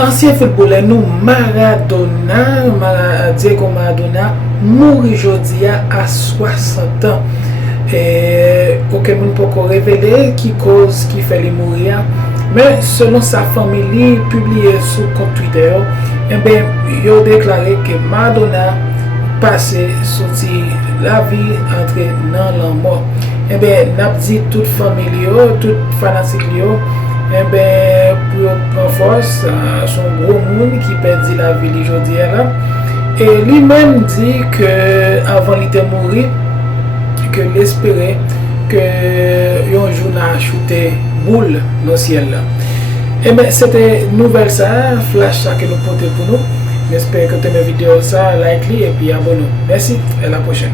ancien footballeur nous Diego Maradona mourit aujourd'hui à 60 ans. Et aucun monde peut révéler qui cause qui fait les mourir, mais selon sa famille publié sur compte Twitter, il a déclaré que Maradona passé sorti la vie entre dans la mort. N'a dit toute famille, toute fanatique pour prendre force son gros monde qui perdit la vie aujourd'hui là. Et lui-même dit que avant il était mort, que l'espérait que un jour n'a shooté boule dans le ciel là. C'était nouvelle ça, flash ça que nous portons pour nous. J'espère que tu aimes la vidéo ça, like et puis abonne-nous. Merci, à la prochaine.